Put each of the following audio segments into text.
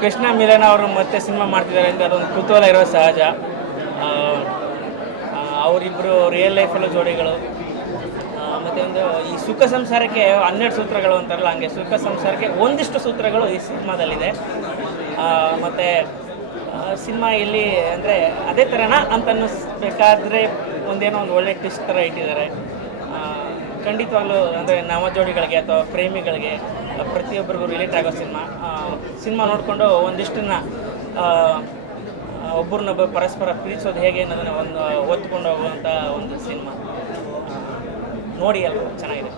ಕೃಷ್ಣ ಮಿಲನ ಅವರು ಮತ್ತೆ ಸಿನಿಮಾ ಮಾಡ್ತಿದ್ದಾರೆ ಅಂತ ಅದೊಂದು ಕುತೂಹಲ ಇರೋದು ಸಹಜ. ಅವರಿಬ್ಬರು ರಿಯಲ್ ಲೈಫಲ್ಲೂ ಜೋಡಿಗಳು. ಮತ್ತು ಒಂದು ಈ ಸುಖ ಸಂಸಾರಕ್ಕೆ 12 ಸೂತ್ರಗಳು ಅಂತಾರಲ್ಲ, ಹಂಗೆ ಸುಖ ಸಂಸಾರಕ್ಕೆ ಒಂದಿಷ್ಟು ಸೂತ್ರಗಳು ಈ ಸಿನಿಮಾದಲ್ಲಿದೆ. ಮತ್ತು ಸಿನಿಮಾ ಎಲ್ಲಿ ಅಂದರೆ ಅದೇ ಥರನ ಅಂತ ಅನ್ನಿಸ್ಬೇಕಾದ್ರೆ ಒಂದೇನೋ ಒಂದು ಒಳ್ಳೆ ಟ್ವಿಸ್ಟ್ ಥರ ಇಟ್ಟಿದ್ದಾರೆ. ಖಂಡಿತವಾಗ್ಲೂ ಅಂದರೆ ನವಜೋಡಿಗಳಿಗೆ ಅಥವಾ ಪ್ರೇಮಿಗಳಿಗೆ ಪ್ರತಿಯೊಬ್ಬರಿಗೂ ರಿಲೇಟ್ ಆಗೋ ಸಿನಿಮಾ ನೋಡಿಕೊಂಡು ಒಂದಿಷ್ಟನ್ನು ಒಬ್ಬರನ್ನೊಬ್ಬ ಪರಸ್ಪರ ಪ್ರೀತಿಸೋದು ಹೇಗೆ ಅನ್ನೋದನ್ನು ಒಂದು ಒತ್ಕೊಂಡು ಹೋಗುವಂಥ ಒಂದು ಸಿನಿಮಾ ನೋಡಿ ಎಲ್ಲರೂ ಚೆನ್ನಾಗಿದೆ.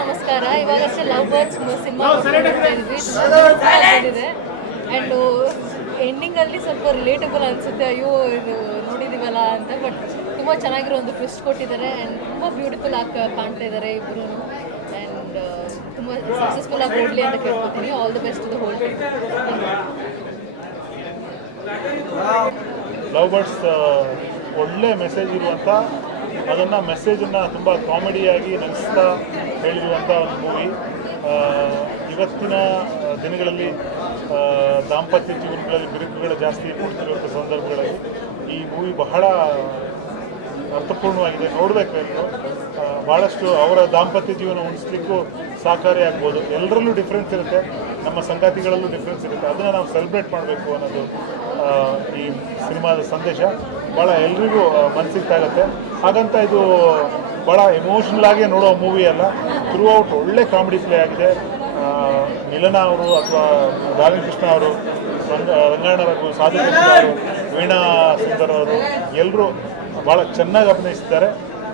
ನಮಸ್ಕಾರ. ಇವಾಗಷ್ಟೇ ಲವ್ ಬರ್ಡ್ಸ್ ಸಿನಿಮಾ ಇದೆ ಆ್ಯಂಡ್ ಎಂಡಿಂಗಲ್ಲಿ ಸ್ವಲ್ಪ ರಿಲೇಟಬಲ್ ಅನಿಸುತ್ತೆ, ಅಯ್ಯೋ ಇದು ನೋಡಿದ್ದೀವಲ್ಲ ಅಂತ. ಬಟ್ ತುಂಬ ಚೆನ್ನಾಗಿರೋ ಒಂದು ಟ್ವಿಸ್ಟ್ ಕೊಟ್ಟಿದ್ದಾರೆ ಆ್ಯಂಡ್ ತುಂಬ ಬ್ಯೂಟಿಫುಲ್ ಆಗಿ ಕಾಣ್ತಾ ಇದ್ದಾರೆ ಇಬ್ಬರು. ಆ್ಯಂಡ್ ತುಂಬ ಸಕ್ಸಸ್ಫುಲ್ ಆಗಿ ಓಡಲಿ ಅಂತ ಕೇಳ್ಕೊತೀನಿ. All the best to the whole team. Love Birds ಒಳ್ಳೆ ಮೆಸೇಜ್ ಇರುವಂಥ, ಅದನ್ನು ಮೆಸೇಜನ್ನು ತುಂಬ ಕಾಮಿಡಿಯಾಗಿ ನಗಿಸ್ತಾ ಹೇಳಿರುವಂಥ ಒಂದು ಮೂವಿ. ಇವತ್ತಿನ ದಿನಗಳಲ್ಲಿ ದಾಂಪತ್ಯ ಜೀವನಗಳಲ್ಲಿ ಬಿರುಕುಗಳು ಜಾಸ್ತಿ ಮೂಡ್ತಿರುವಂಥ ಸಂದರ್ಭಗಳಲ್ಲಿ ಈ ಮೂವಿ ಬಹಳ ಅರ್ಥಪೂರ್ಣವಾಗಿದೆ. ನೋಡಬೇಕು ಎಲ್ಲರೂ. ಭಾಳಷ್ಟು ಅವರ ದಾಂಪತ್ಯ ಜೀವನ ಉಳಿಸ್ಲಿಕ್ಕೂ ಸಹಕಾರಿಯಾಗ್ಬೋದು. ಎಲ್ಲರಲ್ಲೂ ಡಿಫ್ರೆನ್ಸ್ ಇರುತ್ತೆ, ನಮ್ಮ ಸಂಗಾತಿಗಳಲ್ಲೂ ಡಿಫ್ರೆನ್ಸ್ ಇರುತ್ತೆ. ಅದನ್ನು ನಾವು ಸೆಲೆಬ್ರೇಟ್ ಮಾಡಬೇಕು ಅನ್ನೋದು ಈ ಸಿನಿಮಾದ ಸಂದೇಶ. ಭಾಳ ಎಲ್ರಿಗೂ ಮನಸ್ಸಿಗೆ ತಾಗುತ್ತೆ. ಹಾಗಂತ ಇದು ಭಾಳ ಎಮೋಷ್ನಲ್ ಆಗಿ ನೋಡೋ ಮೂವಿ ಅಲ್ಲ. ಥ್ರೂ ಔಟ್ ಒಳ್ಳೆ ಕಾಮಿಡಿ ಪ್ಲೇ ಆಗಿದೆ. ಮಿಲನ ಅವರು ಅಥವಾ ಕೃಷ್ಣ ಅವರು, ರಂಗಾಯಣ ರಘು, ಸಾಧು ಅವರು, ವೀಣಾ ಸುಂದರ್ ಅವರು ಎಲ್ಲರೂ ಭಾಳ ಚೆನ್ನಾಗಿ ಅಭಿನಯಿಸಿದ್ದಾರೆ.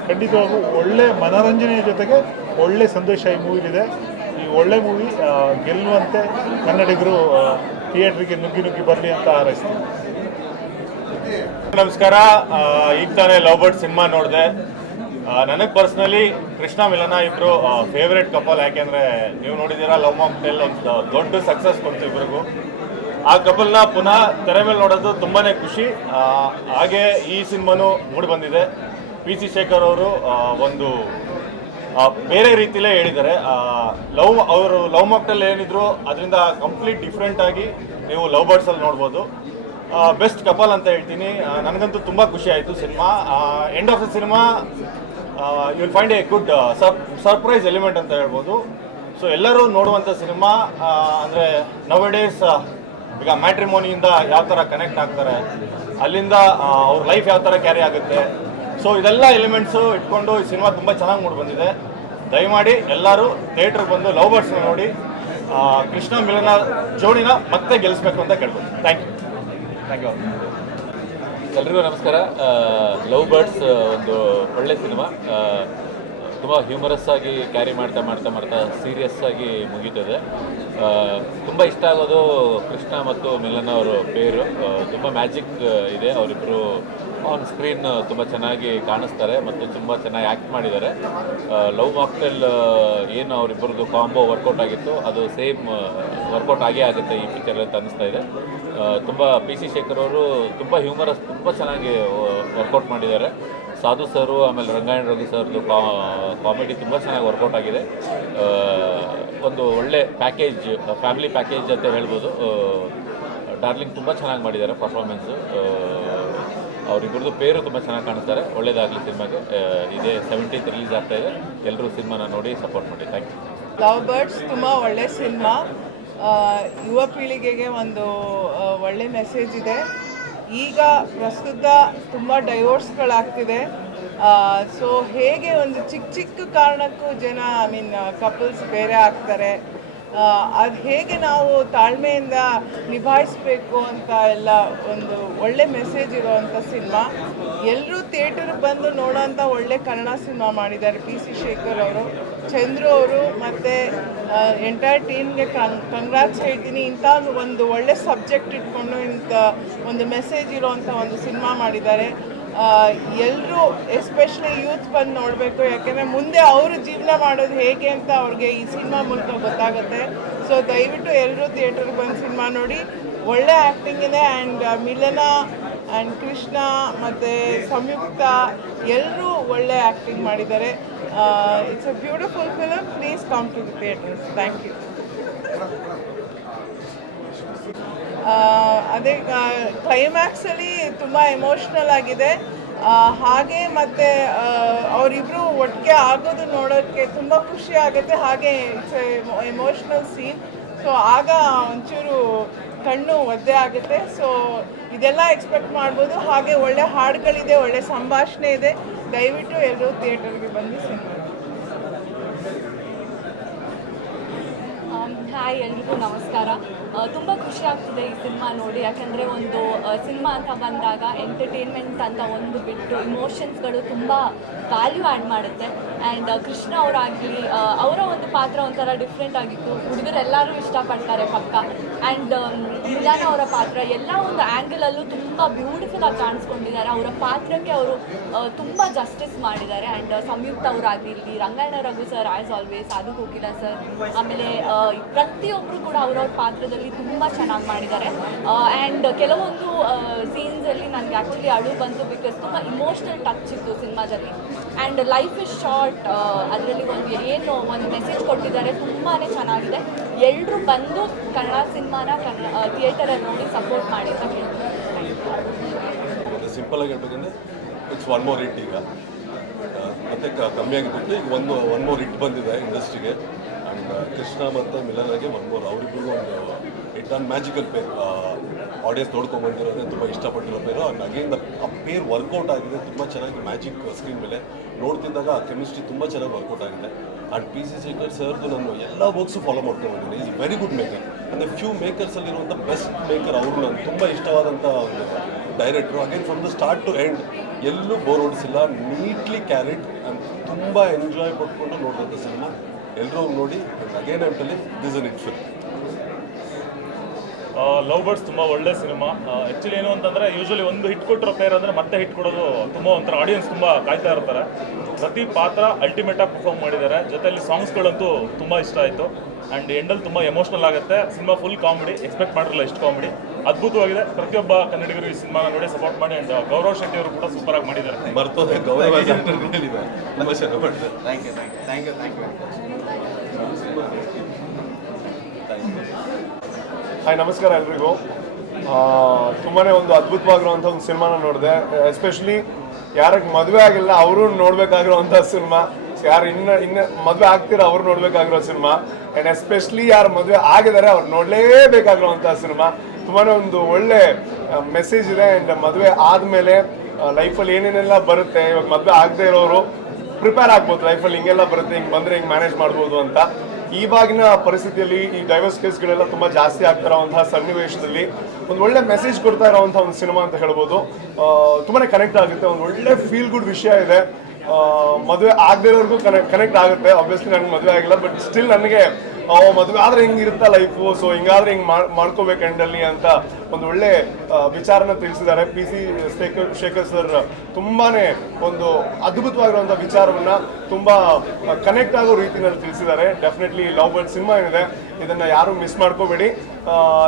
ಖಂಡಿತವಾಗೂ ಒಳ್ಳೆ ಮನೋರಂಜನೆಯ ಜೊತೆಗೆ ಒಳ್ಳೆ ಸಂದೇಶ ಈ ಮೂವಿಲಿದೆ. ಈ ಒಳ್ಳೆ ಮೂವಿ ಗೆಲ್ಲುವಂತೆ ಕನ್ನಡಿಗರು ಥಿಯೇಟ್ರಿಗೆ ನುಗ್ಗಿ ಬರಲಿ ಅಂತ ಹಾರೈಸ್ತೀನಿ. ನಮಸ್ಕಾರ. ಈಗ ತಾನೇ ಲವ್ ಬರ್ಡ್ ಸಿನಿಮಾ ನೋಡಿದೆ. ನನಗೆ ಪರ್ಸ್ನಲಿ ಕೃಷ್ಣ ಮಿಲನ ಇಬ್ಬರು ಫೇವ್ರೇಟ್ ಕಪಲ್. ಯಾಕೆಂದರೆ ನೀವು ನೋಡಿದ್ದೀರಾ ಲವ್ ಮಾಕ್ಟೇಲ್ ಒಂದು ದೊಡ್ಡ ಸಕ್ಸಸ್ ಕೊಡ್ತು ಇಬ್ಬರಿಗೂ. ಆ ಕಪಲ್ನ ಪುನಃ ತೆರೆ ಮೇಲೆ ನೋಡೋದು ತುಂಬಾ ಖುಷಿ. ಹಾಗೆ ಈ ಸಿನಿಮಾನು ಮೂಡಿ ಬಂದಿದೆ. PC ಶೇಖರ್ ಅವರು ಒಂದು ಬೇರೆ ರೀತಿಲೇ ಹೇಳಿದ್ದಾರೆ. ಅವರು ಲವ್ ಮಾಕ್ಟೇಲ್ ಏನಿದ್ರು ಅದರಿಂದ ಕಂಪ್ಲೀಟ್ ಡಿಫ್ರೆಂಟ್ ಆಗಿ ನೀವು ಲವ್ ಬರ್ಡ್ಸಲ್ಲಿ ನೋಡ್ಬೋದು. ಬೆಸ್ಟ್ ಕಪಲ್ ಅಂತ ಹೇಳ್ತೀನಿ. ನನಗಂತೂ ತುಂಬ ಖುಷಿ ಆಯಿತು cinema. End of the cinema you will find a good surprise element ಅಂತ ಹೇಳ್ಬೋದು. ಸೊ ಎಲ್ಲರೂ ನೋಡುವಂಥ ಸಿನಿಮಾ. ಅಂದರೆ ನವ್ ಡೇಸ್ ಈಗ ಮ್ಯಾಟ್ರಿಮೋನಿಯಿಂದ ಯಾವ ಥರ ಕನೆಕ್ಟ್ ಆಗ್ತಾರೆ, ಅಲ್ಲಿಂದ ಅವ್ರ ಲೈಫ್ ಯಾವ ಥರ ಕ್ಯಾರಿ ಆಗುತ್ತೆ, ಸೊ ಇದೆಲ್ಲ ಎಲಿಮೆಂಟ್ಸು ಇಟ್ಕೊಂಡು ಈ ಸಿನಿಮಾ ತುಂಬ ಚೆನ್ನಾಗಿ ಮೂಡಿ ಬಂದಿದೆ. ದಯಮಾಡಿ ಎಲ್ಲರೂ ಥಿಯೇಟ್ರಿಗೆ ಬಂದು ಲವ್ ಬರ್ಡ್ಸ್ನ ನೋಡಿ ಕೃಷ್ಣ ಮಿಲನ ಜೋಡಿನ ಮತ್ತೆ ಗೆಲ್ಲಿಸ್ಬೇಕು ಅಂತ ಕೇಳ್ಬೋದು. Thank you. ಎಲ್ರಿಗೂ ನಮಸ್ಕಾರ. ಲವ್ ಬರ್ಡ್ಸ್ ಒಂದು ಒಳ್ಳೆ ಸಿನಿಮಾ. ತುಂಬ ಹ್ಯೂಮರಸ್ ಆಗಿ ಕ್ಯಾರಿ ಮಾಡ್ತಾ ಸೀರಿಯಸ್ ಆಗಿ ಮುಗೀತದೆ. ತುಂಬ ಇಷ್ಟ ಆಗೋದು ಕೃಷ್ಣ ಮತ್ತು ಮಿಲನ ಅವರು ಪೇರು. ತುಂಬ ಮ್ಯಾಜಿಕ್ ಇದೆ. ಅವರಿಬ್ಬರು ಆನ್ ಸ್ಕ್ರೀನ್ ತುಂಬ ಚೆನ್ನಾಗಿ ಕಾಣಿಸ್ತಾರೆ ಮತ್ತು ತುಂಬ ಚೆನ್ನಾಗಿ ಆ್ಯಕ್ಟ್ ಮಾಡಿದ್ದಾರೆ. ಲವ್ ಮಾಕ್ಟೇಲ್ ಏನು ಅವರಿಬ್ಬರದ್ದು ಕಾಂಬೋ ವರ್ಕೌಟ್ ಆಗಿತ್ತು ಅದು ಸೇಮ್ ವರ್ಕೌಟ್ ಆಗೇ ಆಗುತ್ತೆ ಈ ಪಿಕ್ಚರ್ ಅಂತ ಅನ್ನಿಸ್ತಾ ಇದೆ. ತುಂಬ PC ಶೇಖರ್ ಅವರು ತುಂಬ ಹ್ಯೂಮರಸ್ ತುಂಬ ಚೆನ್ನಾಗಿ ವರ್ಕೌಟ್ ಮಾಡಿದ್ದಾರೆ. ಸಾಧು ಸರು ಆಮೇಲೆ ರಂಗಾಯಣ ರಘು ಸರ್ದು ಕಾಮಿಡಿ ತುಂಬ ಚೆನ್ನಾಗಿ ವರ್ಕೌಟ್ ಆಗಿದೆ. ಒಂದು ಒಳ್ಳೆ ಪ್ಯಾಕೇಜ್, ಫ್ಯಾಮಿಲಿ ಪ್ಯಾಕೇಜ್ ಅಂತ ಹೇಳ್ಬೋದು. ಡಾರ್ಲಿಂಗ್ ತುಂಬ ಚೆನ್ನಾಗಿ ಮಾಡಿದ್ದಾರೆ ಪರ್ಫಾರ್ಮೆನ್ಸು. ಅವರಿಬ್ಬರದ್ದು ಪೇರು ತುಂಬ ಚೆನ್ನಾಗಿ ಕಾಣಿಸ್ತಾರೆ. ಒಳ್ಳೇದಾಗಲಿ ಸಿನಿಮಾಗೆ. ಇದೇ 17th ರಿಲೀಸ್ ಆಗ್ತಾ ಇದೆ. ಎಲ್ಲರೂ ಸಿನಿಮಾನ ನೋಡಿ ಸಪೋರ್ಟ್ ಮಾಡಿ. Thank you. ಲವ್ ಬರ್ಡ್ಸ್ ತುಂಬ ಒಳ್ಳೆ ಸಿನಿಮಾ. ಯುವ ಪೀಳಿಗೆಗೆ ಒಂದು ಒಳ್ಳೆ ಮೆಸೇಜ್ ಇದೆ. ಈಗ ಪ್ರಸ್ತುತ ತುಂಬ ಡೈವೋರ್ಸ್ಗಳಾಗ್ತಿದೆ. ಸೊ ಹೇಗೆ ಒಂದು ಚಿಕ್ಕ ಕಾರಣಕ್ಕೂ ಜನ ಕಪಲ್ಸ್ ಬೇರೆ ಆಗ್ತಾರೆ, ಅದು ಹೇಗೆ ನಾವು ತಾಳ್ಮೆಯಿಂದ ನಿಭಾಯಿಸಬೇಕು ಅಂತ ಎಲ್ಲ ಒಂದು ಒಳ್ಳೆ ಮೆಸೇಜ್ ಇರೋವಂಥ ಸಿನಿಮಾ. ಎಲ್ಲರೂ ಥಿಯೇಟರ್ಗೆ ಬಂದು ನೋಡೋಂಥ ಒಳ್ಳೆ ಕನ್ನಡ ಸಿನಿಮಾ ಮಾಡಿದ್ದಾರೆ PC ಶೇಖರ್ ಅವರು, ಚಂದ್ರು ಅವರು ಮತ್ತು ಎಂಟೈರ್ ಟೀಮ್ಗೆ ಕಂಗ್ರಾಟ್ಸ್ ಹೇಳ್ತೀನಿ. ಇಂಥ ಒಂದು ಒಳ್ಳೆ ಸಬ್ಜೆಕ್ಟ್ ಇಟ್ಕೊಂಡು ಇಂಥ ಒಂದು ಮೆಸೇಜ್ ಇರೋವಂಥ ಒಂದು ಸಿನಿಮಾ ಮಾಡಿದ್ದಾರೆ. ಎಲ್ಲರೂ ಎಸ್ಪೆಷಲಿ ಯೂತ್ ಬಂದು ನೋಡಬೇಕು. ಯಾಕೆಂದರೆ ಮುಂದೆ ಅವರು ಜೀವನ ಮಾಡೋದು ಹೇಗೆ ಅಂತ ಅವ್ರಿಗೆ ಈ ಸಿನಿಮಾ ಮೂಲಕ ಗೊತ್ತಾಗುತ್ತೆ. ಸೊ ದಯವಿಟ್ಟು ಎಲ್ಲರೂ ಥಿಯೇಟರ್ಗೆ ಬಂದು ಸಿನಿಮಾ ನೋಡಿ. ಒಳ್ಳೆ ಆ್ಯಕ್ಟಿಂಗ್ ಇದೆ. ಆ್ಯಂಡ್ ಮಿಲನ ಆ್ಯಂಡ್ ಕೃಷ್ಣ ಮತ್ತು ಸಂಯುಕ್ತ ಎಲ್ಲರೂ ಒಳ್ಳೆ ಆ್ಯಕ್ಟಿಂಗ್ ಮಾಡಿದ್ದಾರೆ. It's a beautiful film. Please come to the theatres. Thank you. ಅದೇ ಕ್ಲೈಮ್ಯಾಕ್ಸಲ್ಲಿ ತುಂಬ ಎಮೋಷ್ನಲ್ ಆಗಿದೆ. ಹಾಗೆ ಮತ್ತು ಅವರಿಬ್ಬರು ಒಟ್ಟಿಗೆ ಆಗೋದು ನೋಡೋಕ್ಕೆ ತುಂಬ ಖುಷಿ ಆಗುತ್ತೆ. ಹಾಗೆ ಇಟ್ಸ್ ಎಮೋಷ್ನಲ್ ಸೀನ್. ಸೊ ಆಗ ಒಂಚೂರು ಕಣ್ಣು ಒದ್ದೆ ಆಗುತ್ತೆ. ಸೊ ಇದೆಲ್ಲ ಎಕ್ಸ್ಪೆಕ್ಟ್ ಮಾಡ್ಬೋದು. ಹಾಗೆ ಒಳ್ಳೆ ಹಾಡುಗಳಿದೆ, ಒಳ್ಳೆ ಸಂಭಾಷಣೆ ಇದೆ. ದಯವಿಟ್ಟು ಎಲ್ಲರೂ ಥಿಯೇಟರ್ಗೆ ಬಂದು ಸಿನಿಮಾ. ಹಾಯ್, ಎಲ್ರಿಗೂ ನಮಸ್ಕಾರ. ತುಂಬ ಖುಷಿ ಆಗ್ತಿದೆ ಈ ಸಿನಿಮಾ ನೋಡಿ. ಯಾಕೆಂದರೆ ಒಂದು ಸಿನಿಮಾ ಅಂತ ಬಂದಾಗ ಎಂಟರ್ಟೈನ್ಮೆಂಟ್ ಅಂತ ಒಂದು ಬಿಟ್ಟು ಇಮೋಷನ್ಸ್ಗಳು ತುಂಬ ವ್ಯಾಲ್ಯೂ ಆ್ಯಡ್ ಮಾಡುತ್ತೆ. ಆ್ಯಂಡ್ ಕೃಷ್ಣ ಅವರಾಗಲಿ ಅವರ ಒಂದು ಪಾತ್ರ ಒಂಥರ ಡಿಫ್ರೆಂಟ್ ಆಗಿತ್ತು. ಹುಡುಗರೆಲ್ಲರೂ ಇಷ್ಟಪಡ್ತಾರೆ ಪಕ್ಕ. ಆ್ಯಂಡ್ ಮಿಲಾನ ಅವರ ಪಾತ್ರ ಎಲ್ಲ ಒಂದು ಆ್ಯಂಗಲಲ್ಲೂ ತುಂಬ ಬ್ಯೂಟಿಫುಲ್ಲಾಗಿ ಕಾಣಿಸ್ಕೊಂಡಿದ್ದಾರೆ. ಅವರ ಪಾತ್ರಕ್ಕೆ ಅವರು ತುಂಬ ಜಸ್ಟಿಸ್ ಮಾಡಿದ್ದಾರೆ. ಆ್ಯಂಡ್ ಸಂಯುಕ್ತ ಅವರಾಗಿರಲಿ, Rangayana Raghu sir as always, Sadhu Kokila sir, ಆಮೇಲೆ ಪ್ರತಿಯೊಬ್ಬರು ಕೂಡ ಅವ್ರವ್ರ ಪಾತ್ರದಲ್ಲಿ ತುಂಬ ಚೆನ್ನಾಗಿ ಮಾಡಿದ್ದಾರೆ. ಆ್ಯಂಡ್ ಕೆಲವೊಂದು ಸೀನ್ಸಲ್ಲಿ ನನಗೆ ಆ್ಯಕ್ಚುಲಿ ಅಳು ಬಂತು. ಬಿಕಾಸ್ ತುಂಬ ಇಮೋಷ್ನಲ್ ಟಚ್ ಇತ್ತು ಸಿನಿಮಾದಲ್ಲಿ. ಆ್ಯಂಡ್ ಲೈಫ್ ಇಸ್ ಶಾರ್ಟ್, ಅದರಲ್ಲಿ ಒಂದು ಮೆಸೇಜ್ ಕೊಟ್ಟಿದ್ದಾರೆ. ತುಂಬಾ ಚೆನ್ನಾಗಿದೆ. ಎಲ್ಲರೂ ಬಂದು ಕನ್ನಡ ಸಿನಿಮಾನ ಥಿಯೇಟರಲ್ಲಿ ನೋಡಿ ಸಪೋರ್ಟ್ ಮಾಡಿ ಅಂತ ಹೇಳ್ತೀನಿ. ಸಿಂಪಲ್ ಆಗಿ ಹೇಳ್ಬೇಕಂದ್ರೆ ಇಟ್ಸ್ ಒನ್ ಮೋರ್ ಹಿಟ್. ಈಗ ಮತ್ತೆ ಕಮ್ಮಿ ಆಗಿಬಿಟ್ಟು ಈಗ ಒನ್ ಮೋರ್ ಹಿಟ್ ಬಂದಿದೆ ಇಂಡಸ್ಟ್ರಿಗೆ. ಆ್ಯಂಡ್ ಕೃಷ್ಣ ಮತ್ತು ಮಿಲನಾಗೆ ಒನ್ ಮೋರ್, ಅವರಿಬ್ಬರಿಗೂ ಒಂದು it on magical pair. Audience ನೋಡ್ಕೊಂಡ್ಬಂದಿರೋದೇ ತುಂಬ ಇಷ್ಟಪಟ್ಟಿರೋ ಪೇರು. ಆ್ಯಂಡ್ ಅಗೇನ್ ಆ ಪೇರ್ ವರ್ಕೌಟ್ ಆಗಿದೆ ತುಂಬ ಚೆನ್ನಾಗಿ. ಮ್ಯಾಜಿಕ್ ಸ್ಕ್ರೀನ್ ಮೇಲೆ ನೋಡ್ತಿದ್ದಾಗ ಆ ಕೆಮಿಸ್ಟ್ರಿ ತುಂಬ ಚೆನ್ನಾಗಿ ವರ್ಕೌಟ್ ಆಗಿದೆ. ಆ್ಯಂಡ್ ಪಿ ಸಿ ಶೇಖರ್ ಸರ್ದು ನಾನು ಎಲ್ಲ ವರ್ಕ್ಸು ಫಾಲೋ ಮಾಡ್ಕೊಂಡ್ಬಂದಿದ್ದೀನಿ. Is very good maker. ಅಂದರೆ ಫ್ಯೂ ಮೇಕರ್ಸಲ್ಲಿರುವಂಥ ಬೆಸ್ಟ್ ಮೇಕರ್ ಅವರು. ನನಗೆ ತುಂಬ ಇಷ್ಟವಾದಂಥ ಒಂದು director. Again from the start to end ಎಲ್ಲೂ ಬೋರ್ ಹೊಡಿಸಿಲ್ಲ. ನೀಟ್ಲಿ ಕ್ಯಾರಿಡ್ ಆ್ಯಂಡ್ ತುಂಬ ಎಂಜಾಯ್ ಪಡ್ಕೊಂಡು ನೋಡಿದಂಥ ಸಿನಿಮಾ. ಎಲ್ಲರೂ ನೋಡಿ. Again I'm telling this is it film. Love birds ತುಂಬ ಒಳ್ಳೆ ಸಿನಿಮಾ. ಆ್ಯಕ್ಚುಲಿ ಏನು ಅಂತಂದರೆ ಯೂಶ್ವಲಿ ಒಂದು ಹಿಟ್ ಕೊಟ್ಟಿರೋ ಪ್ಲೇಯರ್ ಅಂದರೆ ಮತ್ತೆ ಹಿಟ್ ಕೊಡೋದು ತುಂಬ ಒಂಥರ ಆಡಿಯನ್ಸ್ ತುಂಬ ಕಾಯ್ತಾ ಇರ್ತಾರೆ. ಪ್ರತಿ ಪಾತ್ರ ಅಲ್ಟಿಮೇಟಾಗಿ ಪರ್ಫಾರ್ಮ್ ಮಾಡಿದ್ದಾರೆ. ಜೊತೆಯಲ್ಲಿ ಸಾಂಗ್ಸ್ಗಳಂತೂ ತುಂಬ ಇಷ್ಟ ಆಯಿತು. ಆ್ಯಂಡ್ ಎಂಡಲ್ಲಿ ತುಂಬ ಎಮೋಷ್ನಲ್ ಆಗುತ್ತೆ. ಸಿನಿಮಾ ಫುಲ್ ಕಾಮಿಡಿ, ಎಕ್ಸ್ಪೆಕ್ಟ್ ಮಾಡಿರಲ್ಲ ಇಷ್ಟು ಕಾಮಿಡಿ. ಅದ್ಭುತವಾಗಿದೆ. ಪ್ರತಿಯೊಬ್ಬ ಕನ್ನಡಿಗರು ಈ ಸಿನಿಮಾನ ನೋಡಿ ಸಪೋರ್ಟ್ ಮಾಡಿ. ಆ್ಯಂಡ್ ಗೌರವ್ ಶೆಟ್ಟಿ ಅವರು ಕೂಡ ಸೂಪರಾಗಿ ಮಾಡಿದ್ದಾರೆ. ಬರ್ತದೆ ಗೌರವ ಹೇಳಿದ್ದಾರೆ. ತುಂಬ ಚೆನ್ನಾಗಿ ಮಾಡಿದ್ದಾರೆ. Thank you. ಹಾಯ್, ನಮಸ್ಕಾರ ಎಲ್ರಿಗೂ. ತುಂಬಾ ಒಂದು ಅದ್ಭುತವಾಗಿರುವಂಥ ಒಂದು ಸಿನಿಮಾನ ನೋಡಿದೆ. ಎಸ್ಪೆಷಲಿ ಯಾರಿಗೆ ಮದುವೆ ಆಗಿಲ್ಲ ಅವರು ನೋಡಬೇಕಾಗಿರೋವಂಥ ಸಿನಿಮಾ. ಯಾರು ಇನ್ನು ಮದುವೆ ಆಗ್ತೀರ ಅವ್ರು ನೋಡಬೇಕಾಗಿರೋ ಸಿನಿಮಾ. ಆ್ಯಂಡ್ ಎಸ್ಪೆಷಲಿ ಯಾರು ಮದುವೆ ಆಗಿದ್ದಾರೆ ಅವ್ರು ನೋಡಲೇಬೇಕಾಗಿರೋವಂಥ ಸಿನಿಮಾ. ತುಂಬಾ ಒಂದು ಒಳ್ಳೆ ಮೆಸೇಜ್ ಇದೆ. ಆ್ಯಂಡ್ ಮದುವೆ ಆದಮೇಲೆ ಲೈಫಲ್ಲಿ ಏನೇನೆಲ್ಲ ಬರುತ್ತೆ, ಇವಾಗ ಮದುವೆ ಆಗದೆ ಇರೋರು ಪ್ರಿಪೇರ್ ಆಗ್ಬೋದು. ಲೈಫಲ್ಲಿ ಹಿಂಗೆಲ್ಲ ಬರುತ್ತೆ, ಹಿಂಗೆ ಬಂದರೆ ಹಿಂಗೆ ಮ್ಯಾನೇಜ್ ಮಾಡ್ಬೋದು ಅಂತ. ಇವಾಗಿನ ಪರಿಸ್ಥಿತಿಯಲ್ಲಿ ಈ ಡೈವರ್ಸ್ ಕೇಸ್ಗಳೆಲ್ಲ ತುಂಬ ಜಾಸ್ತಿ ಆಗ್ತಾ ಇರೋವಂತಹ ಸನ್ನಿವೇಶದಲ್ಲಿ ಒಂದು ಒಳ್ಳೆ ಮೆಸೇಜ್ ಕೊಡ್ತಾ ಇರೋವಂಥ ಒಂದು ಸಿನಿಮಾ ಅಂತ ಹೇಳ್ಬೋದು. ತುಂಬಾ ಕನೆಕ್ಟ್ ಆಗುತ್ತೆ. ಒಂದು ಒಳ್ಳೆ ಫೀಲ್ ಗುಡ್ ವಿಷಯ ಇದೆ. ಮದುವೆ ಆಗದೇ ಇರೋರ್ಗೂ ಕನೆಕ್ಟ್ ಆಗುತ್ತೆ. ಆಬ್ವಿಯಸ್ಲಿ ನನಗೆ ಮದುವೆ ಆಗಿಲ್ಲ, ಬಟ್ ಸ್ಟಿಲ್ ನನಗೆ ಮದುವೆ ಆದರೆ ಹಿಂಗಿರುತ್ತಾ ಲೈಫು, ಸೊ ಹಿಂಗಾದ್ರೆ ಹಿಂಗೆ ಮಾಡ್ಕೋಬೇಕು ಎಂಡಲ್ಲಿ ಅಂತ ಒಂದು ಒಳ್ಳೆ ವಿಚಾರನ ತಿಳಿಸಿದ್ದಾರೆ. ಪಿ ಸಿ ಶೇಖರ್ ಸರ್ ತುಂಬಾ ಒಂದು ಅದ್ಭುತವಾಗಿರುವಂಥ ವಿಚಾರವನ್ನು ತುಂಬ ಕನೆಕ್ಟ್ ಆಗೋ ರೀತಿಯಲ್ಲಿ ತಿಳಿಸಿದ್ದಾರೆ. ಡೆಫಿನೆಟ್ಲಿ ಲವ್ ಬರ್ಡ್ ಸಿನಿಮಾ ಏನಿದೆ ಇದನ್ನು ಯಾರು ಮಿಸ್ ಮಾಡ್ಕೋಬೇಡಿ.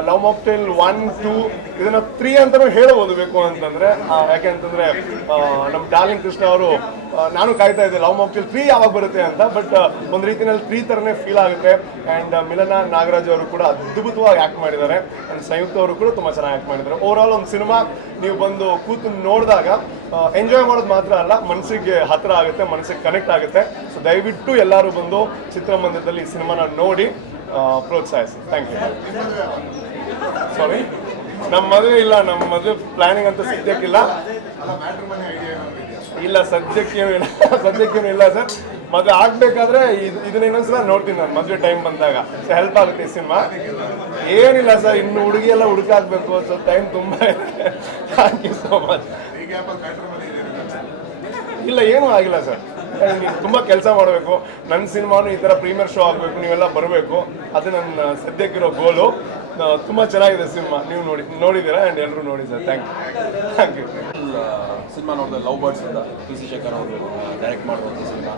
ಲವ್ ಮಾಕ್ಟೇಲ್ 1, 2 ಇದನ್ನು 3 ಅಂತಲೂ ಹೇಳಬಹುದು ಬೇಕು ಅಂತಂದರೆ. ಯಾಕೆ ಅಂತಂದರೆ ನಮ್ಮ ಡಾರ್ಲಿಂಗ್ ಕೃಷ್ಣ ಅವರು ನಾನು ಕಾಯ್ತಾ ಇದ್ದೆ ಲವ್ ಮಾಕ್ಟೇಲ್ 3 ಯಾವಾಗ ಬರುತ್ತೆ ಅಂತ. ಬಟ್ ಒಂದು ರೀತಿಯಲ್ಲಿ 3 ಥರನೇ ಫೀಲ್ ಆಗುತ್ತೆ. ಆ್ಯಂಡ್ ಮಿಲನಾ ನಾಗರಾಜ್ ಅವರು ಕೂಡ ಅದ್ಭುತವಾಗಿ ಆ್ಯಕ್ಟ್ ಮಾಡಿದ್ದಾರೆ. ಆ್ಯಂಡ್ ಸಂಯುಕ್ತ ಅವರು ಕೂಡ ತುಂಬ ಚೆನ್ನಾಗಿ ಆ್ಯಕ್ಟ್ ಮಾಡಿದ್ದಾರೆ. ಓವರಾಲ್ ಒಂದು ಸಿನಿಮಾ ನೀವು ಬಂದು ಕೂತು ನೋಡಿದಾಗ ಎಂಜಾಯ್ ಮಾಡೋದು ಮಾತ್ರ ಅಲ್ಲ, ಮನಸ್ಸಿಗೆ ಹತ್ತಿರ ಆಗುತ್ತೆ, ಮನಸ್ಸಿಗೆ ಕನೆಕ್ಟ್ ಆಗುತ್ತೆ. ಸೊ ದಯವಿಟ್ಟು ಎಲ್ಲರೂ ಬಂದು ಚಿತ್ರಮಂದಿರದಲ್ಲಿ ಈ ಸಿನಿಮಾನ ನೋಡಿ ಪ್ರೋತ್ಸಾಹಿಸಿ. Thank you. ಸಾರಿ, ನಮ್ಮ ಮದುವೆ ಇಲ್ಲ, ನಮ್ಮ ಮದುವೆ ಪ್ಲಾನಿಂಗ್ ಅಂತ ಸದ್ಯಕ್ಕಿಲ್ಲ. ಇಲ್ಲ ಸದ್ಯಕ್ಕೇನು ಇಲ್ಲ ಸರ್. ಮದುವೆ ಆಗಬೇಕಾದ್ರೆ ಇದನ್ನ ಇನ್ನೊಂದ್ಸಲ ನೋಡ್ತೀನಿ ನಾನು ಮದುವೆ ಟೈಮ್ ಬಂದಾಗ. ಸೊ ಹೆಲ್ಪ್ ಆಗುತ್ತೆ ಈ ಸಿನಿಮಾ. ಏನಿಲ್ಲ ಸರ್, ಇನ್ನು ಹುಡುಗಿ ಎಲ್ಲ ಹುಡುಕಾಗಬೇಕು. ಸೊ ಟೈಮ್ ತುಂಬ ಇದೆ. Thank you so much. ಇಲ್ಲ, ಏನೂ ಆಗಿಲ್ಲ ಸರ್. ತುಂಬ ಕೆಲಸ ಮಾಡಬೇಕು. ನನ್ನ ಸಿನಿಮಾನು ಈ ಥರ ಪ್ರೀಮಿಯರ್ ಶೋ ಆಗಬೇಕು, ನೀವೆಲ್ಲ ಬರಬೇಕು. ಅದು ನನ್ನ ಸದ್ಯಕ್ಕಿರೋ ಗೋಲು. ತುಂಬ ಚೆನ್ನಾಗಿದೆ ಸಿನಿಮಾ. ನೀವು ನೋಡಿದ್ದೀರಾ ಆ್ಯಂಡ್ ಎಲ್ಲರೂ ನೋಡಿ ಸರ್. Thank you. ಸಿನಿಮಾ ನೋಡಿದೆ ಲವ್ ಬರ್ಡ್ಸ್ ಅಂತ ಪಿ ಸಿ ಶೇಖರ್ ಅವರು ಡೈರೆಕ್ಟ್ ಮಾಡುವಂಥ ಸಿನಿಮಾ.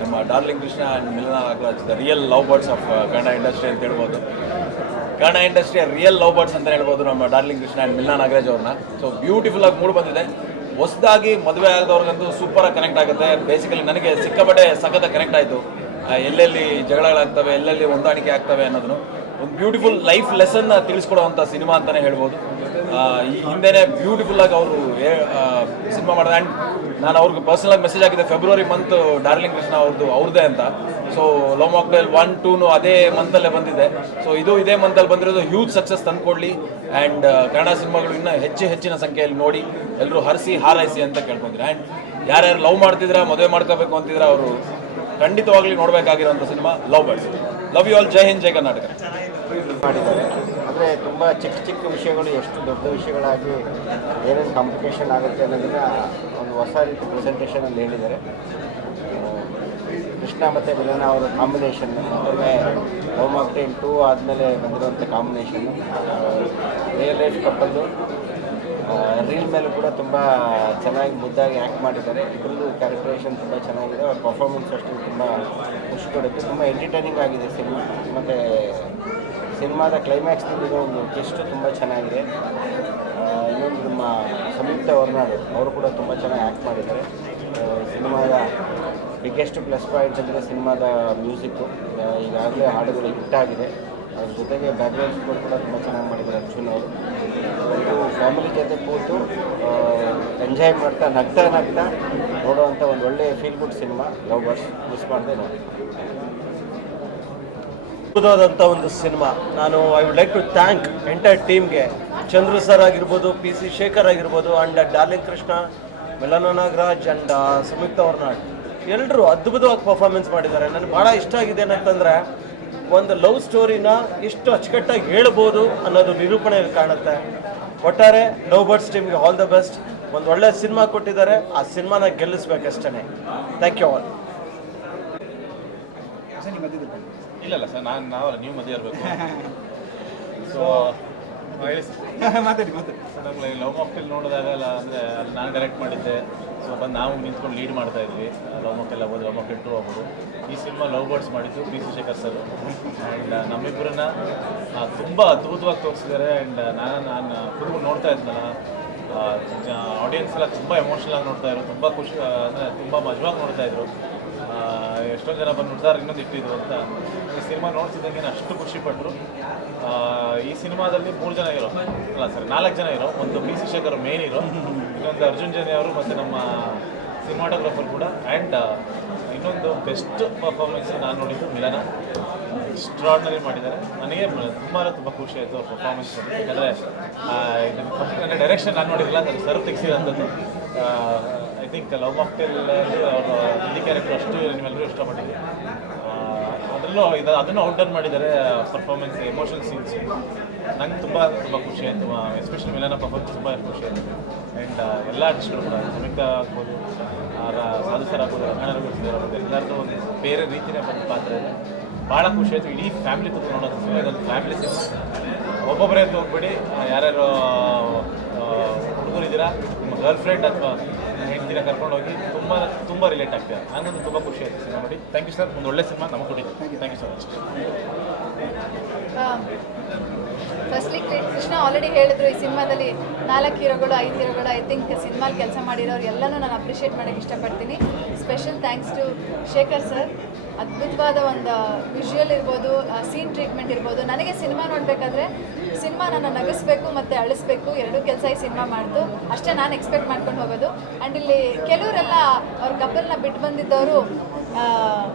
ನಮ್ಮ Darling Krishna and Milana Nagaraj the real Love Birds of Kannada industry ಅಂತ ಹೇಳ್ಬೋದು. ಕನ್ನಡ ಇಂಡಸ್ಟ್ರಿಯ ರಿಯಲ್ ಲವ್ ಬರ್ಡ್ಸ್ ಅಂತ ಹೇಳ್ಬೋದು ನಮ್ಮ ಡಾರ್ಲಿಂಗ್ ಕೃಷ್ಣ ಆ್ಯಂಡ್ ಮಿಲನಾ ನಾಗರಾಜ್ ಅವ್ರನ್ನ. ಸೊ ಬ್ಯೂಟಿಫುಲ್ಲಾಗಿ ಮೂಡ್ ಬಂದಿದೆ. ಹೊಸದಾಗಿ ಮದುವೆ ಆದವ್ರಿಗಂತೂ ಸೂಪರಾಗಿ ಕನೆಕ್ಟ್ ಆಗುತ್ತೆ. ಬೇಸಿಕಲಿ ನನಗೆ ಸಿಕ್ಕಾಪಟ್ಟೆ ಸಖತ್ತಾಗಿ ಕನೆಕ್ಟ್ ಆಯಿತು. ಎಲ್ಲೆಲ್ಲಿ ಜಗಳಗಳಾಗ್ತವೆ, ಎಲ್ಲೆಲ್ಲಿ ಹೊಂದಾಣಿಕೆ ಆಗ್ತವೆ ಅನ್ನೋದನ್ನು ಒಂದು ಬ್ಯೂಟಿಫುಲ್ ಲೈಫ್ ಲೆಸನ್ನ ತಿಳಿಸ್ಕೊಡುವಂಥ ಸಿನಿಮಾ ಅಂತಲೇ ಹೇಳ್ಬೋದು. ಈ ಹಿಂದೆನೇ ಬ್ಯೂಟಿಫುಲ್ಲಾಗಿ ಅವರು ಸಿನಿಮಾ ಮಾಡಿದೆ. ಆ್ಯಂಡ್ ನಾನು ಅವ್ರಿಗೆ ಪರ್ಸನಲಾಗಿ ಮೆಸೇಜ್ ಹಾಕಿದ್ದೆ, ಫೆಬ್ರವರಿ ಮಂತ್ ಡಾರ್ಲಿಂಗ್ ಕೃಷ್ಣ ಅವ್ರದ್ದೇ ಅಂತ. ಸೊ ಲವ್ ಮಾಕ್ಟೈಲ್ 1, 2 ಅದೇ ಮಂತಲ್ಲೇ ಬಂದಿದೆ. ಸೊ ಇದೇ ಮಂತಲ್ಲಿ ಬಂದಿರೋದು ಹ್ಯೂಜ್ ಸಕ್ಸಸ್ ತಂದ್ಕೊಡ್ಲಿ. ಆ್ಯಂಡ್ ಕನ್ನಡ ಸಿನಿಮಾಗಳು ಇನ್ನೂ ಹೆಚ್ಚಿನ ಸಂಖ್ಯೆಯಲ್ಲಿ ನೋಡಿ ಎಲ್ಲರೂ ಹರಿಸಿ ಹಾರೈಸಿ ಅಂತ ಕೇಳ್ಕೊಂಡ್ರೆ. ಆ್ಯಂಡ್ ಯಾರ್ಯಾರು ಲವ್ ಮಾಡ್ತಿದ್ರೆ ಮದುವೆ ಮಾಡ್ಕೋಬೇಕು ಅಂತಿದ್ರೆ ಅವರು ಖಂಡಿತವಾಗ್ಲಿ ನೋಡಬೇಕಾಗಿರೋಂಥ cinema love birds. Love you all. Jai Hind, Jai Karnataka. ಮಾಡಿದ್ದಾರೆ ಅಂದರೆ ತುಂಬ ಚಿಕ್ಕ ವಿಷಯಗಳು ಎಷ್ಟು ದೊಡ್ಡ ವಿಷಯಗಳಾಗಿ ಏನೇನು ಕಾಂಪ್ಲಿಕೇಶನ್ ಆಗುತ್ತೆ ಅನ್ನೋದನ್ನ ಒಂದು ಹೊಸ ರೀತಿ ಪ್ರೆಸೆಂಟೇಷನಲ್ಲಿ ಹೇಳಿದ್ದಾರೆ. ಕೃಷ್ಣ ಮತ್ತು ಮಿಲನ ಅವರ ಕಾಂಬಿನೇಷನ್, ಮತ್ತೊಮ್ಮೆ ಲವ್ ಮಾಕ್ಟೈಲ್ 2 ಆದಮೇಲೆ ಬಂದಿರುವಂಥ ಕಾಂಬಿನೇಷನ್ನು, ರಿಯಲ್ ಲೈಫ್ ಕಪ್ಪಲ್ಲು ರೀಲ್ ಮೇಲೂ ಕೂಡ ತುಂಬ ಚೆನ್ನಾಗಿ ಮುದ್ದಾಗಿ ಆ್ಯಕ್ಟ್ ಮಾಡಿದ್ದಾರೆ. ಇಬ್ಬರದ್ದು ಕ್ಯಾರೆಕ್ಟರೇಷನ್ ತುಂಬ ಚೆನ್ನಾಗಿದೆ. ಅವ್ರ ಪರ್ಫಾರ್ಮೆನ್ಸ್ ಅಷ್ಟು ತುಂಬ ಖುಷಿ ಕೊಡುತ್ತೆ. ತುಂಬ ಎಂಟರ್ಟೈನಿಂಗ್ ಆಗಿದೆ ಸಿನಿಮಾ. ಮತ್ತು ಸಿನಿಮಾದ ಕ್ಲೈಮ್ಯಾಕ್ಸ್ನಲ್ಲಿರೋ ಒಂದು ಟ್ವಿಸ್ಟು ತುಂಬ ಚೆನ್ನಾಗಿದೆ. ಇನ್ನೊಂದು ನಮ್ಮ ಸಂಯುಕ್ತ ಹೊರನಾಡು ಅವರು ಕೂಡ ತುಂಬ ಚೆನ್ನಾಗಿ ಆ್ಯಕ್ಟ್ ಮಾಡಿದ್ದಾರೆ. ಸಿನಿಮಾದ ಬಿಗ್ಗೆಸ್ಟ್ ಪ್ಲಸ್ ಪಾಯಿಂಟ್ ಅಂದರೆ ಸಿನಿಮಾದ ಮ್ಯೂಸಿಕ್ಕು. ಈಗಾಗಲೇ ಹಾಡುಗಳು ಹಿಟ್ಟಾಗಿದೆ. ಅದ್ರ ಜೊತೆಗೆ ಬ್ಯಾಕ್ಗ್ರೌಂಡ್ ಸ್ಕೋರ್ ಕೂಡ ತುಂಬ ಚೆನ್ನಾಗಿ ಮಾಡಿದ್ದಾರೆ ಅರ್ಜುನ್ ಅವರು. ಒಂದು ಫ್ಯಾಮಿಲಿ ಜೊತೆ ಕೂತು ಎಂಜಾಯ್ ಮಾಡ್ತಾ ನಗ್ತಾ ನೋಡುವಂಥ ಒಂದು ಒಳ್ಳೆಯ feel good cinema love Birds. Miss ಮಾಡದೆ ನೋಡಿ. ಅದ್ಭುತವಾದಂಥ ಒಂದು ಸಿನಿಮಾ. ನಾನು I would like to thank entire ಟೀಮ್ಗೆ, ಚಂದ್ರು ಸರ್ ಆಗಿರ್ಬೋದು, PC ಶೇಖರ್ ಆಗಿರ್ಬೋದು, ಆ್ಯಂಡ್ ಡಾರ್ಲಿಂಗ್ ಕೃಷ್ಣ, ಮಿಲನ ನಾಗರಾಜ್ ಆ್ಯಂಡ್ ಸಂಯುಕ್ತ ಹೊರನಾಡ್ ಎಲ್ಲರೂ ಅದ್ಭುತವಾಗಿ ಪರ್ಫಾರ್ಮೆನ್ಸ್ ಮಾಡಿದ್ದಾರೆ. ನನಗೆ ಭಾಳ ಇಷ್ಟ ಆಗಿದೆ ಏನಂತಂದರೆ ಒಂದು ಲವ್ ಸ್ಟೋರಿನ ಎಷ್ಟು ಅಚ್ಚುಕಟ್ಟಾಗಿ ಹೇಳ್ಬೋದು ಅನ್ನೋದು ನಿರೂಪಣೆ ಕಾಣುತ್ತೆ. ಒಟ್ಟಾರೆ ಲವ್ ಬರ್ಡ್ಸ್ ಟೀಮ್ಗೆ ಆಲ್ ದ ಬೆಸ್ಟ್. ಒಂದು ಒಳ್ಳೆ ಸಿನಿಮಾ ಕೊಟ್ಟಿದ್ದಾರೆ, ಆ ಸಿನಿಮಾನ ಗೆಲ್ಲಿಸ್ಬೇಕಷ್ಟೇ. Thank you all. ಇಲ್ಲ ಸರ್, ನಾವಲ್ಲ, ನೀವು ಮದುವೆ ಇರಬೇಕು. ಸೊ ಮಾತಾಡಿ ನಮಗೆ ಲವ್ ಮಾಕ್ಟೈಲ್ ನೋಡಿದಾಗಲ್ಲ ಅಂದರೆ ಅಲ್ಲಿ ನಾನು ಡೈರೆಕ್ಟ್ ಮಾಡಿದ್ದೆ. ಸೊ ಬಂದು ನಾವು ನಿಂತ್ಕೊಂಡು ಲೀಡ್ ಮಾಡ್ತಾ ಇದ್ವಿ. ಲವ್ ಮಾಕ್ಟೈಲ್ ಆಗ್ಬೋದು, ಲವ್ ಮಾಕ್ಟೈಲ್ 2 ಆಗ್ಬೋದು. ಈ ಸಿನಿಮಾ ಲವ್ ಬರ್ಡ್ಸ್ ಮಾಡಿದ್ದು PC ಶೇಖರ್ ಸರ್. ಆ್ಯಂಡ್ ನಮ್ಮಿಬ್ಬರನ್ನ ತುಂಬ ಅದ್ಭುತವಾಗಿ ತೋರಿಸಿದ್ದಾರೆ. ಆ್ಯಂಡ್ ನಾನು ಕುಟುಂಬ ನೋಡ್ತಾ ಇದ್ನಲ್ಲ, ಆಡಿಯನ್ಸ್ ಎಲ್ಲ ತುಂಬ ಎಮೋಷ್ನಲ್ ಆಗಿ ನೋಡ್ತಾ ಇದ್ರು. ತುಂಬ ಖುಷಿ ಅಂದರೆ ತುಂಬ ಮಜವಾಗಿ ನೋಡ್ತಾ ಇದ್ರು. ಎಷ್ಟೊಂದು ಜನ ಬಂದು ನೋಡ್ತಾರೆ ಇನ್ನೊಂದು ಇಟ್ಟಿದ್ರು ಅಂತ. ಈ ಸಿನಿಮಾ ನೋಡ್ತಿದ್ದಂಗೆ ಅಷ್ಟು ಖುಷಿಪಟ್ಟರು. ಈ ಸಿನಿಮಾದಲ್ಲಿ 3 ಜನ ಇರೋ, ಅಲ್ಲ ಸರಿ 4 ಜನ ಇರೋ. ಒಂದು PC ಶೇಖರ್ ಮೇನ್ ಇರೋ, ಇನ್ನೊಂದು ಅರ್ಜುನ್ ಜನಿ ಅವರು ಮತ್ತು ನಮ್ಮ ಸಿನಿಮಾಟೋಗ್ರಫರ್ ಕೂಡ. ಆ್ಯಂಡ್ ಇನ್ನೊಂದು ಬೆಸ್ಟ್ ಪರ್ಫಾರ್ಮೆನ್ಸ್ ನಾನು ನೋಡಿದ್ದು ಮಿಲನ. ಎಕ್ಸ್ಟ್ರಾರ್ಡಿನರಿ ಮಾಡಿದ್ದಾರೆ. ನನಗೆ ತುಂಬ ಖುಷಿ ಆಯಿತು ಪರ್ಫಾರ್ಮೆನ್ಸ್. ಯಾಕಂದರೆ ಇದನ್ನು ಡೈರೆಕ್ಷನ್ ನಾನು ನೋಡಿರಲಿಲ್ಲ, ಅದು ಸರ್ ತೆಗೆಸಿರೋಂಥದ್ದು. ಐ ಥಿಂಕ್ ಲವ್ ಮಾಕ್ಟೈಲ್ ಅವರು ಹಿಂದಿ ಕ್ಯಾರೆಕ್ಟರ್ ಅಷ್ಟು ನೀವೆಲ್ಲರೂ ಇಷ್ಟಪಟ್ಟಿದ್ದೀವಿ. ಅದರಲ್ಲೂ ಅದನ್ನು ಔಟ್ಡನ್ ಮಾಡಿದ್ದಾರೆ. ಪರ್ಫಾರ್ಮೆನ್ಸ್, ಎಮೋಷನಲ್ ಸೀನ್ಸ್ ನಂಗೆ ತುಂಬ ಖುಷಿ ಆಯಿತು. ಎಸ್ಪೆಷಲಿ ಮಿಲನ ಪರ್ಫಾರ್ಮೆನ್ಸ್ ತುಂಬ ಖುಷಿ ಆಯಿತು. ಆ್ಯಂಡ್ ಎಲ್ಲ ಆರ್ಟಿಸ್ಟ್ಗಳು ಕೂಡ, ಸಮೀಕ್ಷಾ ಆಗ್ಬೋದು, ಸಾಧು ಸರ್ ಆಗ್ಬೋದು, ರಂಗಾಯಣ ಆಗ್ಬೋದು, ಎಲ್ಲರದ್ದು ಒಂದು ಬೇರೆ ರೀತಿಯೇ ಒಂದು ಪಾತ್ರ ಇದೆ. ಭಾಳ ಖುಷಿ ಆಯಿತು. ಇಡೀ ಫ್ಯಾಮಿಲಿ ಕೂತ್ಕೊಂಡು ನೋಡೋದು. ಇದೊಂದು ಫ್ಯಾಮಿಲಿ ಸಿನಿಮಾ. ಒಬ್ಬೊಬ್ಬರೇ ಅಂತ ಹೋಗ್ಬೇಡಿ. ಯಾರ್ಯಾರು ಹುಡುಗರಿದ್ದೀರಾ, ನಿಮ್ಮ ಗರ್ಲ್ ಫ್ರೆಂಡ್ ಅಥವಾ ಹೆಂಡ್ತಿನ ಕರ್ಕೊಂಡೋಗಿ ತುಂಬ ರಿಲೇಟ್ ಆಗ್ತಿದೆ. ನನಗಂತೂ ತುಂಬ ಖುಷಿ ಆಯಿತು ಸಿನಿಮಾ ನೋಡಿ. Thank you sir. ಒಂದು ಒಳ್ಳೆ ಸಿನಿಮಾ ನಮಗೆ ಕೊಟ್ಟಿದ್ದು. Thank you so much. Firstly Krishna already ಹೇಳಿದ್ರು, ಈ ಸಿನಿಮಾದಲ್ಲಿ 4 ಹೀರೋಗಳು 5 ಹೀರೋಗಳು ಐ ಥಿಂಕ್ ಸಿನಿಮಾಲಿ ಕೆಲಸ ಮಾಡಿರೋರು ಎಲ್ಲನೂ ನಾನು ಅಪ್ರಿಷಿಯೇಟ್ ಮಾಡೋಕ್ಕೆ ಇಷ್ಟಪಡ್ತೀನಿ. Special thanks to Shekhar sir. ಅದ್ಭುತವಾದ ಒಂದು ವಿಷುವಲ್ ಇರ್ಬೋದು, ಸೀನ್ ಟ್ರೀಟ್ಮೆಂಟ್ ಇರ್ಬೋದು. ನನಗೆ ಸಿನಿಮಾ ನೋಡಬೇಕಾದ್ರೆ ಸಿನಿಮಾ ನನ್ನ ನಗಿಸ್ಬೇಕು ಮತ್ತು ಅಳಿಸ್ಬೇಕು, ಎರಡೂ ಕೆಲಸ ಈ ಸಿನಿಮಾ ಮಾಡ್ತು. ಅಷ್ಟೇ ನಾನು ಎಕ್ಸ್ಪೆಕ್ಟ್ ಮಾಡ್ಕೊಂಡು ಹೋಗೋದು. ಆ್ಯಂಡ್ ಇಲ್ಲಿ ಕೆಲವರೆಲ್ಲ ಅವ್ರ ಕಪಲ್ನ ಬಿಟ್ಟು ಬಂದಿದ್ದವರು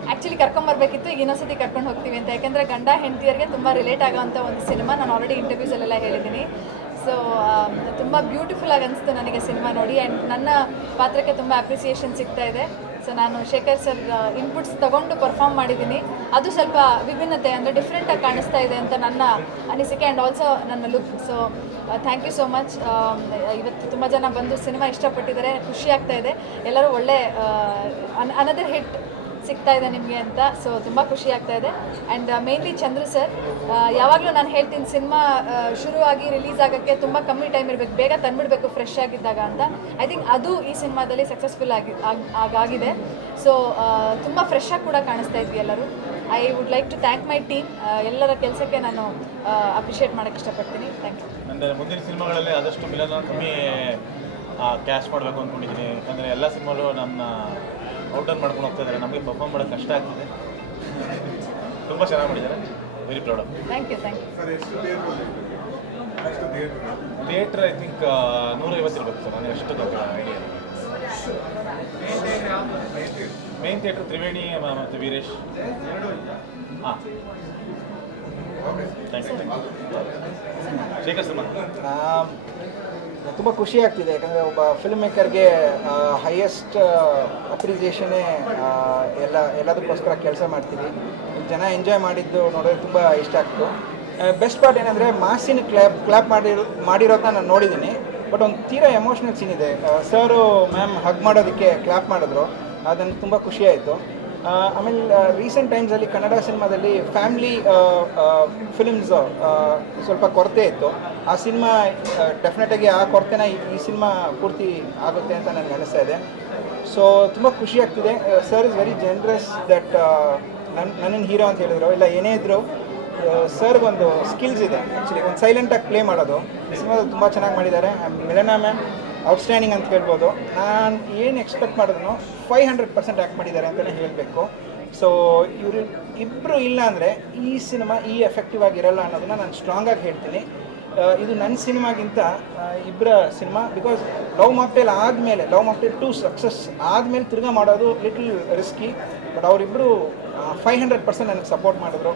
ಆ್ಯಕ್ಚುಲಿ ಕರ್ಕೊಂಬರ್ಬೇಕಿತ್ತು, ಈಗ ಇನ್ನೊಂದ್ಸತಿ ಕರ್ಕೊಂಡು ಹೋಗ್ತೀವಿ ಅಂತ. ಯಾಕೆಂದರೆ ಗಂಡ ಹೆಂಡತಿಯರಿಗೆ ತುಂಬ ರಿಲೇಟ್ ಆಗೋವಂಥ ಒಂದು ಸಿನಿಮಾ. ನಾನು ಆಲ್ರೆಡಿ ಇಂಟರ್ವ್ಯೂಸಲ್ಲೆಲ್ಲ ಹೇಳಿದ್ದೀನಿ. ಸೊ ತುಂಬ ಬ್ಯೂಟಿಫುಲ್ಲಾಗಿ ಅನಿಸ್ತು ನನಗೆ ಸಿನಿಮಾ ನೋಡಿ. ಆ್ಯಂಡ್ ನನ್ನ ಪಾತ್ರಕ್ಕೆ ತುಂಬ ಅಪ್ರಿಸಿಯೇಷನ್ ಸಿಗ್ತಾ ಇದೆ. ಸೊ ನಾನು ಶೇಖರ್ ಸರ್ ಇನ್ಪುಟ್ಸ್ ತೊಗೊಂಡು ಪರ್ಫಾರ್ಮ್ ಮಾಡಿದ್ದೀನಿ. ಅದು ಸ್ವಲ್ಪ ವಿಭಿನ್ನತೆ ಅಂದರೆ ಡಿಫ್ರೆಂಟಾಗಿ ಕಾಣಿಸ್ತಾ ಇದೆ ಅಂತ ನನ್ನ ಅನಿಸಿಕೆ. ಆ್ಯಂಡ್ ಆಲ್ಸೋ ನನ್ನ look. So thank you so much. ಇವತ್ತು ತುಂಬ ಜನ ಬಂದು ಸಿನಿಮಾ ಇಷ್ಟಪಟ್ಟಿದ್ದಾರೆ, ಖುಷಿ ಆಗ್ತಾ ಇದೆ. ಎಲ್ಲರೂ ಒಳ್ಳೆ ಅನದರ್ ಹಿಟ್ ಸಿಗ್ತಾ ಇದೆ ನಿಮಗೆ ಅಂತ. ಸೊ ತುಂಬ ಖುಷಿ ಆಗ್ತಾ ಇದೆ. ಆ್ಯಂಡ್ ಮೇನ್ಲಿ ಚಂದ್ರು ಸರ್, ಯಾವಾಗಲೂ ನಾನು ಹೇಳ್ತೀನಿ ಸಿನಿಮಾ ಶುರುವಾಗಿ ರಿಲೀಸ್ ಆಗೋಕ್ಕೆ ತುಂಬ ಕಮ್ಮಿ ಟೈಮ್ ಇರಬೇಕು, ಬೇಗ ತಂದುಬಿಡಬೇಕು ಫ್ರೆಶ್ ಆಗಿದ್ದಾಗ ಅಂತ. ಐ ಥಿಂಕ್ ಅದು ಈ ಸಿನಿಮಾದಲ್ಲಿ ಸಕ್ಸಸ್ಫುಲ್ ಆಗಿದೆ. ಸೊ ತುಂಬ ಫ್ರೆಶ್ ಆಗಿ ಕೂಡ ಕಾಣಿಸ್ತಾ ಇದ್ವಿ ಎಲ್ಲರೂ. I would like to thank my team. ಎಲ್ಲರ ಕೆಲಸಕ್ಕೆ ನಾನು ಅಪ್ರಿಷಿಯೇಟ್ ಮಾಡೋಕ್ಕೆ ಇಷ್ಟಪಡ್ತೀನಿ. Thank you. ಅಂದರೆ ಮುಂದಿನ ಸಿನಿಮಾಗಳಲ್ಲಿ ಆದಷ್ಟು ಮಿಲನ ಕಮ್ಮಿ ಕ್ಯಾಶ್ ಮಾಡಬೇಕು ಅಂದ್ಕೊಂಡಿದ್ದೀನಿ. ಯಾಕಂದರೆ ಎಲ್ಲ ಸಿನಿಮಾಲು ನಮ್ಮ ಔಟರ್ ಮಾಡ್ಕೊಂಡು ಹೋಗ್ತಾ ಇದ್ದಾರೆ. ನಮಗೆ ಪರ್ಫಾರ್ಮ್ ಮಾಡೋಕ್ಕೆ ಕಷ್ಟ ಆಗ್ತಿದೆ. ತುಂಬ ಚೆನ್ನಾಗಿ ಮಾಡಿದ್ದಾರೆ. Very proud of. Thank you theatre I think 150 ಇರ್ಬೇಕು ಸರ್, ನನಗೆ ಅಷ್ಟು ದೊಡ್ಡ ಐಡಿಯಾ. ಮೇನ್ ಥಿಯೇಟ್ರ್ ತ್ರಿವೇಣಿ ಮತ್ತು ವೀರೇಶ್. ಹಾಂ, ಶೇಖರ್ ಸಿನಿಮಾ ತುಂಬ ಖುಷಿ ಆಗ್ತಿದೆ, ಯಾಕಂದರೆ ಒಬ್ಬ ಫಿಲ್ಮ್ ಮೇಕರ್ಗೆ ಹೈಯೆಸ್ಟ್ ಅಪ್ರಿಸಿಯೇಷನೇ ಎಲ್ಲದಕ್ಕೋಸ್ಕರ ಕೆಲಸ ಮಾಡ್ತೀವಿ. ಜನ ಎಂಜಾಯ್ ಮಾಡಿದ್ದು ನೋಡೋದು ತುಂಬ ಇಷ್ಟ ಆಗ್ತು. ಬೆಸ್ಟ್ ಪಾರ್ಟ್ ಏನಂದರೆ ಮಾಸಿನ ಕ್ಲಾಪ್ ಮಾಡಿರೋದನ್ನ ನಾನು ನೋಡಿದ್ದೀನಿ, ಬಟ್ ಒಂದು ತೀರಾ ಎಮೋಷ್ನಲ್ ಸೀನ್ ಇದೆ. ಸರು ಮ್ಯಾಮ್ ಹಗ್ ಮಾಡೋದಕ್ಕೆ ಕ್ಲಾಪ್ ಮಾಡಿದ್ರು, ಅದನ್ನು ತುಂಬ ಖುಷಿ ಆಯಿತು. ಆಮೇಲೆ ರೀಸೆಂಟ್ ಟೈಮ್ಸಲ್ಲಿ ಕನ್ನಡ ಸಿನಿಮಾದಲ್ಲಿ ಫ್ಯಾಮ್ಲಿ ಫಿಲ್ಮ್ಸ್ ಸ್ವಲ್ಪ ಕೊರತೆ ಇತ್ತು. ಆ ಸಿನಿಮಾ ಡೆಫಿನೆಟಾಗಿ ಆ ಕೊರತೆನ ಈ ಸಿನಿಮಾ ಪೂರ್ತಿ ಆಗುತ್ತೆ ಅಂತ ನನಗೆ ಅನಿಸ್ತಾ ಇದೆ. ಸೊ ತುಂಬ ಖುಷಿ ಆಗ್ತಿದೆ. Sir is very generous that ನನ್ನನ್ನು ಹೀರೋ ಅಂತ ಹೇಳಿದ್ರು, ಇಲ್ಲ ಏನೇ ಇದ್ದರೂ ಸರ್ಗೊಂದು ಸ್ಕಿಲ್ಸ್ ಇದೆ. ಆ್ಯಕ್ಚುಲಿ ಒಂದು ಸೈಲೆಂಟಾಗಿ ಪ್ಲೇ ಮಾಡೋದು ಸಿನಿಮಾದಲ್ಲಿ ತುಂಬ ಚೆನ್ನಾಗಿ ಮಾಡಿದ್ದಾರೆ. ಮಿಲನಾ ಮ್ಯಾಮ್ ಔಟ್ಸ್ಟ್ಯಾಂಡಿಂಗ್ ಅಂತ ಹೇಳ್ಬೋದು. ನಾನು ಏನು ಎಕ್ಸ್ಪೆಕ್ಟ್ ಮಾಡಿದ್ರು 500% ಆ್ಯಕ್ಟ್ ಮಾಡಿದ್ದಾರೆ ಅಂತಲೇ ಹೇಳಬೇಕು. ಸೊ ಇವರು ಇಬ್ಬರು ಇಲ್ಲ ಅಂದರೆ ಈ ಸಿನಿಮಾ ಈ ಎಫೆಕ್ಟಿವ್ ಆಗಿರಲ್ಲ ಅನ್ನೋದನ್ನ ನಾನು ಸ್ಟ್ರಾಂಗಾಗಿ ಹೇಳ್ತೀನಿ. ಇದು ನನ್ನ ಸಿನಿಮಾಗಿಂತ ಇಬ್ಬರ ಸಿನಿಮಾ. ಬಿಕಾಸ್ ಲವ್ ಮಾಕ್ಟೇಲ್ ಆದಮೇಲೆ, ಲವ್ ಮಾಕ್ಟೇಲ್ 2 ಸಕ್ಸಸ್ ಆದಮೇಲೆ ತಿರ್ಗಾ ಮಾಡೋದು ಲಿಟಲ್ ರಿಸ್ಕಿ, ಬಟ್ ಅವರಿಬ್ಬರು 500% ನನಗೆ ಸಪೋರ್ಟ್ ಮಾಡಿದ್ರು.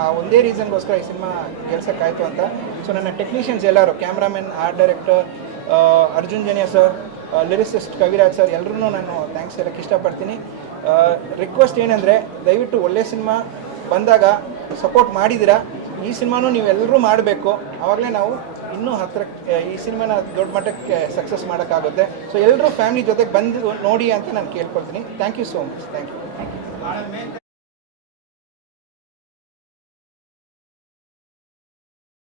ಆ ಒಂದೇ ರೀಸನ್ಗೋಸ್ಕರ ಈ ಸಿನಿಮಾ ಗೆಲ್ಸೋಕ್ಕಾಯ್ತು ಅಂತ. ಸೊ ನನ್ನ ಟೆಕ್ನಿಷಿಯನ್ಸ್ ಎಲ್ಲರೂ, cameraman, art director Arjun ಜನಿಯಾ sir, lyricist Kaviraj sir, ಎಲ್ಲರೂ ನಾನು ಥ್ಯಾಂಕ್ಸ್ ಹೇಳೋಕ್ಕೆ ಇಷ್ಟಪಡ್ತೀನಿ. ರಿಕ್ವೆಸ್ಟ್ ಏನಂದರೆ ದಯವಿಟ್ಟು ಒಳ್ಳೆ ಸಿನಿಮಾ ಬಂದಾಗ ಸಪೋರ್ಟ್ ಮಾಡಿದ್ದೀರಾ, ಈ ಸಿನಿಮಾನೂ ನೀವೆಲ್ಲರೂ ಮಾಡಬೇಕು. ಆವಾಗಲೇ ನಾವು ಇನ್ನೂ ಹತ್ತಿರಕ್ಕೆ ಈ ಸಿನಿಮಾನ ದೊಡ್ಡ ಮಟ್ಟಕ್ಕೆ ಸಕ್ಸಸ್ ಮಾಡೋಕ್ಕಾಗುತ್ತೆ. ಸೊ ಎಲ್ಲರೂ ಫ್ಯಾಮಿಲಿ ಜೊತೆಗೆ ಬಂದು ನೋಡಿ ಅಂತ ನಾನು ಕೇಳ್ಕೊಳ್ತೀನಿ. Thank you so much. Thank you.